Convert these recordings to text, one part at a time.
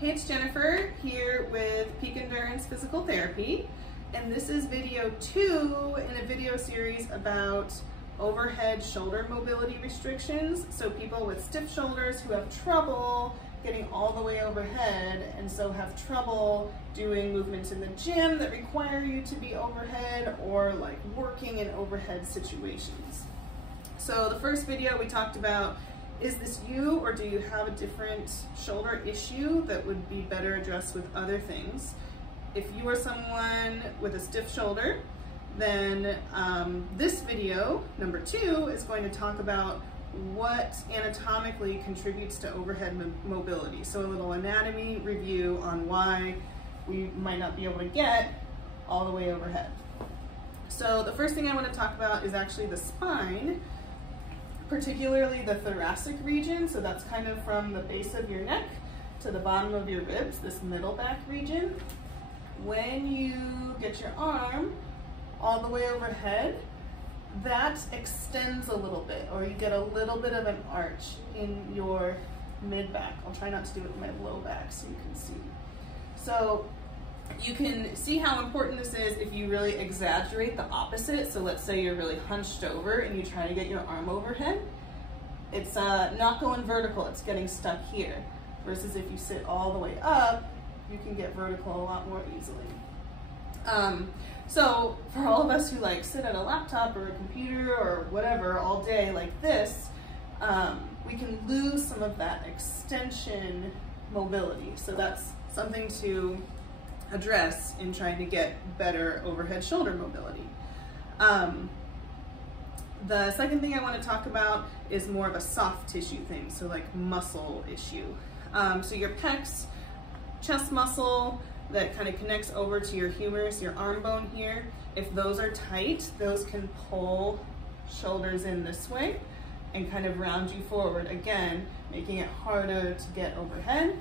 Hey, it's Jennifer here with Peak Endurance Physical Therapy, and this is video 2 in a video series about overhead shoulder mobility restrictions. So people with stiff shoulders who have trouble getting all the way overhead and so have trouble doing movements in the gym that require you to be overhead, or like working in overhead situations. So the first video we talked about, is this you, or do you have a different shoulder issue that would be better addressed with other things? If you are someone with a stiff shoulder, then this video, number 2, is going to talk about what anatomically contributes to overhead mobility. So a little anatomy review on why we might not be able to get all the way overhead. So the first thing I want to talk about is actually the spine, particularly the thoracic region. So that's kind of from the base of your neck to the bottom of your ribs, this middle back region. When you get your arm all the way overhead, that extends a little bit, or you get a little bit of an arch in your mid back. I'll try not to do it with my low back so you can see. So you can see how important this is if you really exaggerate the opposite. So let's say you're really hunched over and you try to get your arm overhead. It's not going vertical, it's getting stuck here. Versus if you sit all the way up, you can get vertical a lot more easily. So for all of us who like sit at a laptop or a computer or whatever all day like this, we can lose some of that extension mobility. So that's something to address in trying to get better overhead shoulder mobility. The second thing I want to talk about is more of a soft tissue thing, so like muscle issue. So your pecs, chest muscle that kind of connects over to your humerus, your arm bone here, if those are tight, those can pull shoulders in this way and kind of round you forward, again, making it harder to get overhead.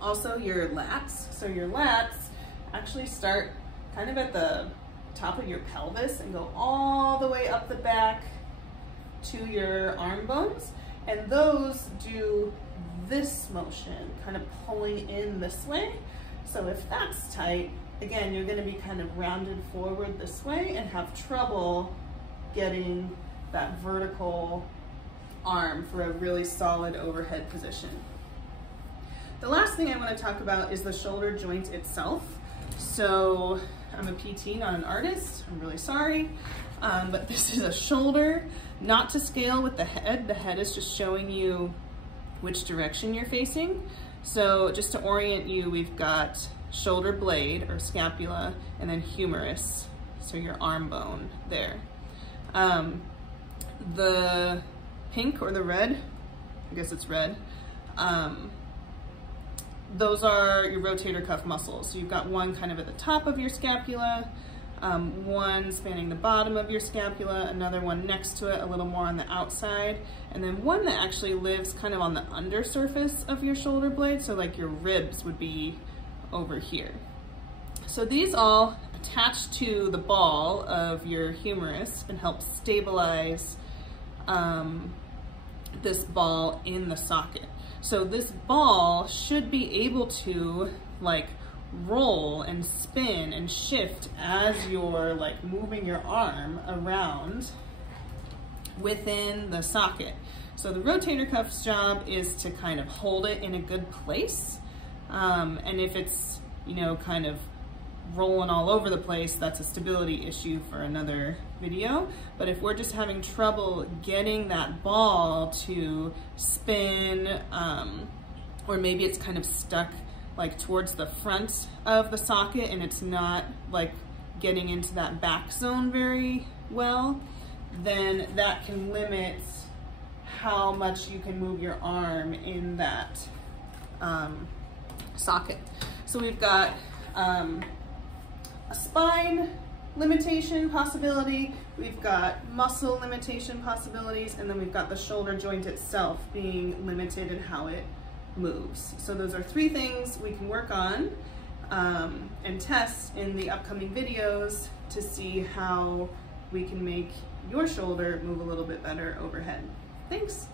Also your lats, so your lats actually start kind of at the top of your pelvis and go all the way up the back to your arm bones, and those do this motion, kind of pulling in this way. So if that's tight, again, you're going to be kind of rounded forward this way and have trouble getting that vertical arm for a really solid overhead position. The last thing I want to talk about is the shoulder joint itself. So I'm a PT, not an artist. I'm really sorry. But this is a shoulder, not to scale with the head. The head is just showing you which direction you're facing. So just to orient you, we've got shoulder blade or scapula, and then humerus, so your arm bone there. The pink or the red, I guess it's red, those are your rotator cuff muscles. So you've got one kind of at the top of your scapula, one spanning the bottom of your scapula, another one next to it, a little more on the outside, and then one that actually lives kind of on the undersurface of your shoulder blade, so like your ribs would be over here. So these all attach to the ball of your humerus and help stabilize this ball in the socket. So this ball should be able to like roll and spin and shift as you're like moving your arm around within the socket. So the rotator cuff's job is to kind of hold it in a good place. And if it's, you know, kind of rolling all over the place, that's a stability issue for another video. But if we're just having trouble getting that ball to spin, or maybe it's kind of stuck like towards the front of the socket and it's not like getting into that back zone very well, then that can limit how much you can move your arm in that socket. So we've got a spine limitation possibility, we've got muscle limitation possibilities, and then we've got the shoulder joint itself being limited in how it moves. So those are 3 things we can work on and test in the upcoming videos to see how we can make your shoulder move a little bit better overhead. Thanks.